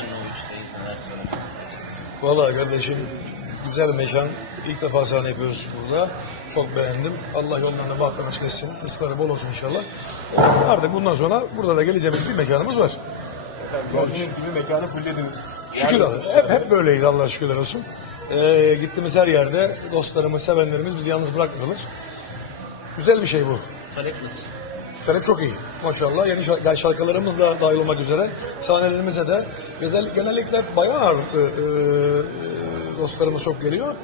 Cidden o işteyiz neler söylemek istersiniz? Vallahi kardeşim güzel mekan. İlk defa sahne yapıyoruz burada. Çok beğendim. Allah yollarını bahtını açık etsin. Rızkları bol olsun inşallah. Artık bundan sonra burada da geleceğimiz bir mekanımız var. Gördüğünüz gibi mekanı fullediniz. Şükür Allah. Hep, hep böyleyiz Allah şükürler olsun. Ee, gittiğimiz her yerde dostlarımız, sevenlerimiz bizi yalnız bırakmıyorlar. Güzel bir şey bu. Talep nasıl? Talep çok iyi. Maşallah. Yeni şarkılarımız da dahil olmak üzere. Sahnelerimize de güzel, genellikle bayan ağırlıklı e, e, dostlarımız çok geliyor.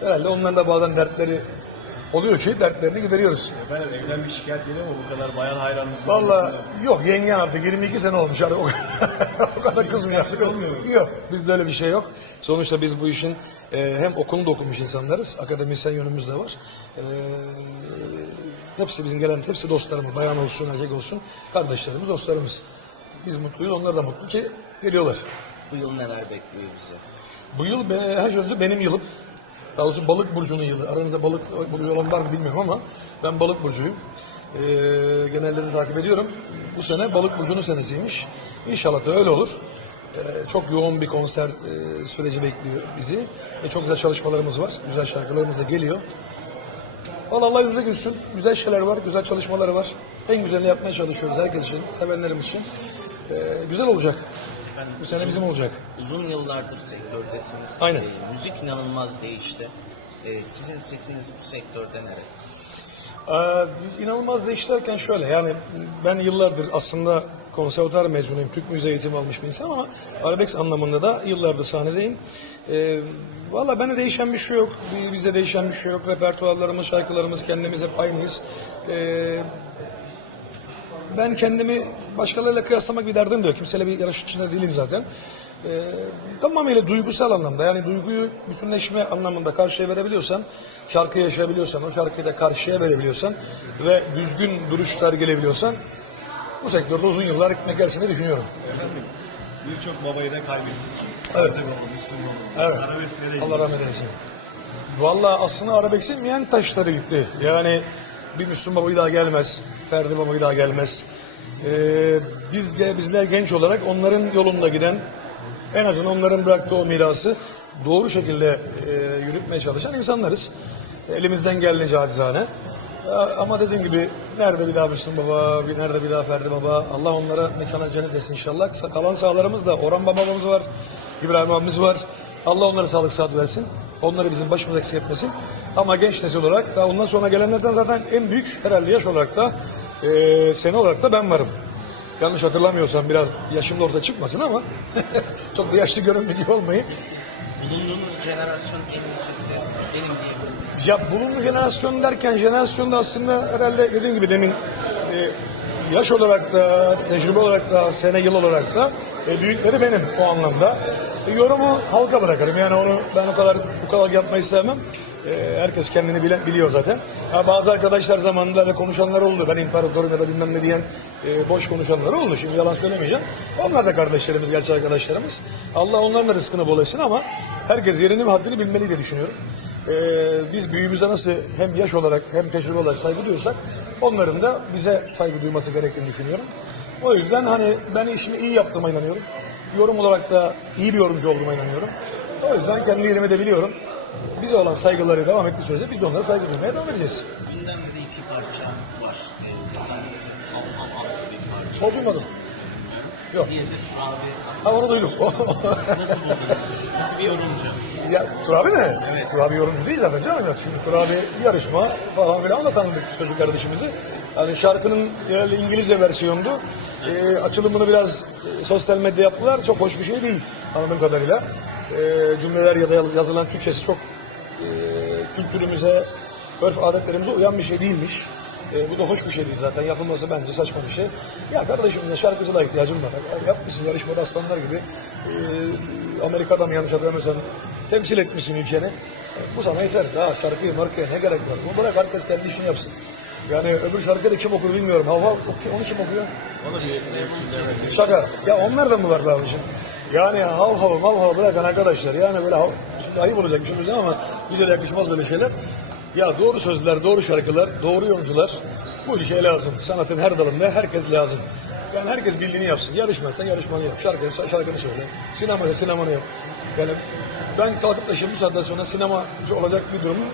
Herhalde onların da bazen dertleri oluyor ki dertlerini gideriyoruz. Efendim evden bir şikayet geliyor mu bu kadar bayan hayranınız? Vallahi yok yengen artık 22 sene olmuş artık o, o kadar kızmıyor. Olmuyor mu? Yok bizde öyle bir şey yok. Sonuçta biz bu işin e, hem okulunu da okumuş insanlarız. Akademisyen yönümüz de var. E, hepsi bizim gelen hepsi dostlarımız. Bayan olsun erkek olsun kardeşlerimiz dostlarımız. Biz mutluyuz onlar da mutlu ki geliyorlar. Bu yıl neler bekliyor bizi? Bu yıl be, her şey önce benim yılım. Daha doğrusu balık burcunun yılı. Aranızda balık burcu olan var mı bilmiyorum ama ben balık burcuyum. Ee, genellerini takip ediyorum. Bu sene balık burcunun senesiymiş. İnşallah da öyle olur. Ee, çok yoğun bir konser e, süreci bekliyor bizi. Ve çok güzel çalışmalarımız var. Güzel şarkılarımız da geliyor. Vallahi Allah yüzüne gülsün. Güzel şeyler var, güzel çalışmaları var. En güzelini yapmaya çalışıyoruz herkes için, sevenlerim için. Ee, güzel olacak. Bu sene bizim olacak. Uzun yıllardır sektördesiniz. Aynen. Ee, müzik inanılmaz değişti. Ee, sizin sesiniz bu sektörde nerede? Ee, inanılmaz değiştirirken şöyle yani ben yıllardır aslında konservatuar mezunuyum. Türk müziği eğitimi almış bir insan ama arabesk anlamında da yıllardır sahnedeyim. Ee, Valla bende değişen bir şey yok. Bi- Bizde değişen bir şey yok. Repertuarlarımız, şarkılarımız kendimiz hep aynıyız. Ee, ben kendimi başkalarıyla kıyaslamak bir derdim de yok. Kimseyle bir yarış içinde değilim zaten. Ee, tamamıyla duygusal anlamda yani duyguyu bütünleşme anlamında karşıya verebiliyorsan, şarkı yaşayabiliyorsan, o şarkıyı da karşıya verebiliyorsan ve düzgün duruş sergileyebiliyorsan bu sektörde uzun yıllar gitmek gerektiğini düşünüyorum. Efendim birçok babayı da kaybettik. Evet. Ferdi Baba, Müslüm Baba. Evet. Arabesklere Allah rahmet eylesin. Valla aslında arabeksin miyen taşları gitti. Yani bir Müslüm Baba bir daha gelmez. Ferdi Baba bir daha gelmez. Ee, biz bizler genç olarak onların yolunda giden en azından onların bıraktığı o mirası doğru şekilde e, yürütmeye çalışan insanlarız. Elimizden geldiğince acizane. Ama dediğim gibi nerede bir daha Müslüm Baba, bir nerede bir daha Ferdi Baba. Allah onlara mekana cennet etsin inşallah. Kalan sağlarımız da Orhan babamız var, İbrahim abimiz var. Allah onlara sağlık sıhhat versin. Onları bizim başımıza eksik etmesin. Ama genç nesil olarak daha ondan sonra gelenlerden zaten en büyük herhalde yaş olarak da eee sene olarak da ben varım. Yanlış hatırlamıyorsam biraz yaşım da orada çıkmasın ama çok da yaşlı göründüğü gibi olmayayım. Bulunduğunuz jenerasyon en iyi sesi benim diyebilir misiniz? Ya bulunduğu jenerasyon derken jenerasyonda aslında herhalde dediğim gibi demin e, yaş olarak da, tecrübe olarak da, sene yıl olarak da e, büyükleri benim o anlamda. E, yorumu halka bırakırım. Yani onu ben o kadar bu kadar yapmayı sevmem. E, herkes kendini bile, biliyor zaten. Ha, bazı arkadaşlar zamanında ve konuşanlar oldu. Ben imparatorum ya da bilmem ne diyen e, boş konuşanlar oldu. Şimdi yalan söylemeyeceğim. Onlar da kardeşlerimiz, gerçek arkadaşlarımız. Allah onların da rızkını bol etsin ama herkes yerini ve haddini bilmeli diye düşünüyorum. Ee, biz büyüğümüze nasıl hem yaş olarak hem tecrübe olarak saygı duyuyorsak onların da bize saygı duyması gerektiğini düşünüyorum. O yüzden hani ben işimi iyi yaptığıma inanıyorum. Yorum olarak da iyi bir yorumcu olduğuma inanıyorum. O yüzden kendi yerimi de biliyorum. Bize olan saygıları devam ettiği sürece biz de onlara saygı duymaya devam edeceğiz. Gündemde de iki parça var. Ee, bir tanesi Hav adlı bir parça. O duymadım. Yok. Diğeri de Turabi. Ha onu duydum. Nasıl buldunuz? Nasıl bir yorumcu? ya Turabi ne? Evet. Turabi yorumcu değil zaten canım. Ya. Çünkü Turabi yarışma falan filan da tanıdık çocuk kardeşimizi. Hani şarkının herhalde İngilizce versiyondu. Ee, açılımını biraz e, sosyal medya yaptılar. Çok hoş bir şey değil anladığım kadarıyla. Ee, cümleler ya da yaz- yazılan Türkçesi çok e, kültürümüze, örf adetlerimize uyan bir şey değilmiş. E, bu da hoş bir şey değil zaten. Yapılması bence saçma bir şey. Ya kardeşim de şarkıcılığa ihtiyacım var. Yapmışsın yarışmada aslanlar gibi. E, Amerika'da mı yanlış hatırlamıyorsam temsil etmişsin ülkeni. E, bu sana yeter. Daha şarkıyı markaya ne gerek var? Bunu bırak herkes kendi işini yapsın. Yani öbür şarkıyı da kim okur bilmiyorum. Hava onu kim okuyor? O da bir evet. Şaka. Ya onlar da mı var be abicim? Yani hav hav mav hav bırakan arkadaşlar. Yani böyle hav, şimdi ayıp olacak bir şey söyleyeceğim ama bize de yakışmaz böyle şeyler. Ya doğru sözler, doğru şarkılar, doğru yorumcular bu ülkeye lazım. Sanatın her dalında herkes lazım. Yani herkes bildiğini yapsın. Yarışmazsan yarışmanı yap. Şarkını, şarkını söyle. Sinemada sinemanı yap. Yani ben kalkıp da şimdi bu saatten sonra sinemacı olacak bir durumum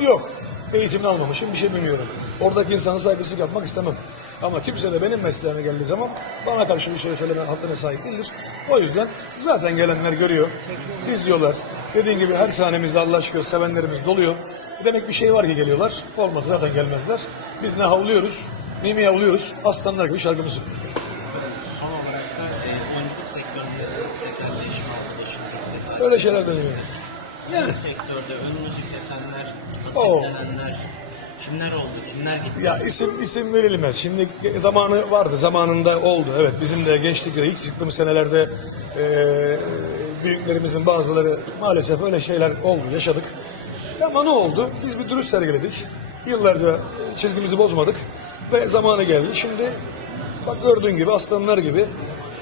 yok. Eğitimini almamışım, bir şey bilmiyorum. Oradaki insana saygısızlık yapmak istemem. Ama kimse de benim mesleğime geldiği zaman bana karşı bir şey söyleme hakkına sahip değildir. O yüzden zaten gelenler görüyor, izliyorlar. Dediğin gibi her sahnemizde Allah şükür sevenlerimiz doluyor. Demek bir şey var ki geliyorlar. Olmasa zaten gelmezler. Biz ne havlıyoruz, ne mi havlıyoruz, aslanlar gibi şarkımızı söylüyoruz. Son olarak da e, oyunculuk sektöründe tekrar değişim aldı. Detay. Öyle şeyler dönüyor. Sizin sektörde önünüzü kesenler, Oo. hasiplenenler, kimler oldu, kimler gitti? Ya isim isim verilmez. Şimdi zamanı vardı, zamanında oldu. Evet bizim de gençlikte ilk çıktığımız senelerde eee, büyüklerimizin bazıları maalesef öyle şeyler oldu, yaşadık. Ama ne oldu? Biz bir dürüst sergiledik. Yıllarca çizgimizi bozmadık ve zamanı geldi. Şimdi bak gördüğün gibi aslanlar gibi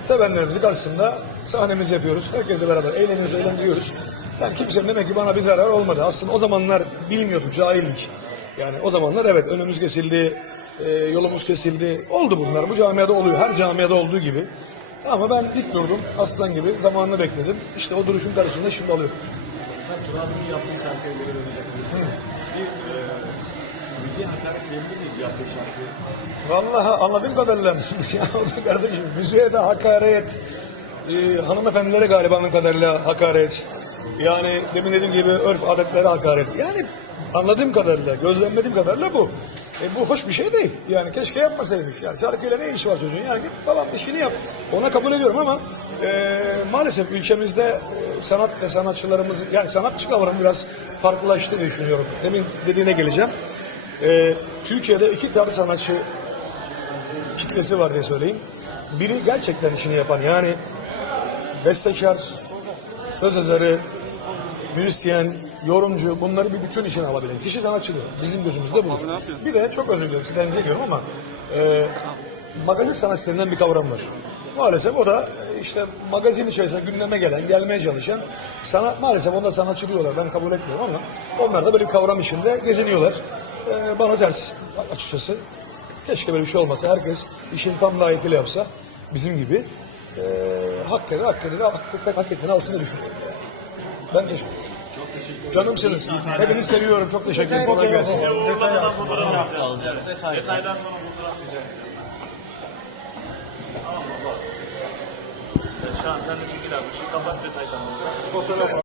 sevenlerimizin karşısında sahnemizi yapıyoruz. Herkesle beraber eğleniyoruz, eğlendiriyoruz. Yani kimsenin demek ki bana bir zarar olmadı. Aslında o zamanlar bilmiyorduk, cahillik. Yani o zamanlar evet önümüz kesildi, e, yolumuz kesildi. Oldu bunlar. Bu camiada oluyor. Her camiada olduğu gibi. Ama ben dik durdum. Aslan gibi zamanını bekledim. İşte o duruşun karşısında şimdi alıyorum. Sen Tur abinin yaptığı şarkıya göre ölecek. Bir e, müziğe hakaret verebilir miyiz yaptığı şarkıyı? Vallahi anladığım kadarıyla ya o da kardeşim müziğe de hakaret, e, hanımefendilere galiba anladığım kadarıyla hakaret. Yani demin dediğim gibi örf adetlere hakaret. Yani anladığım kadarıyla, gözlemlediğim kadarıyla bu. E, bu hoş bir şey değil. Yani keşke yapmasaymış. Yani şarkıyla ne işi var çocuğun? Yani git tamam işini yap. Ona kabul ediyorum ama e, maalesef ülkemizde e, sanat ve sanatçılarımız yani sanatçı kavramı biraz farklılaştı diye düşünüyorum. Demin dediğine geleceğim. E, Türkiye'de iki tarz sanatçı kitlesi var diye söyleyeyim. Biri gerçekten işini yapan yani bestekar, söz yazarı, müzisyen, yorumcu bunları bir bütün işine alabilen kişi sanatçı diyor. Bizim gözümüzde bu. Bir de çok özür dilerim sizden ediyorum ama e, magazin sanatçılarından bir kavram var. Maalesef o da e, işte magazin içerisinde gündeme gelen, gelmeye çalışan sanat maalesef onda sanatçı diyorlar. Ben kabul etmiyorum ama onlar da böyle bir kavram içinde geziniyorlar. E, bana ters açıkçası. Keşke böyle bir şey olmasa. Herkes işini tam layıkıyla yapsa bizim gibi e, hakkını, hakkını, hak, hak ettiğini alsın diye düşünüyorum. yani. Ben teşekkür ederim. Çok teşekkür ederim. Canımsınız. Hepinizi seviyorum. Çok teşekkür ederim. Kolay gelsin. alacağız. Detay. Şu an sen de çekil abi. Şu kapat detay tamam.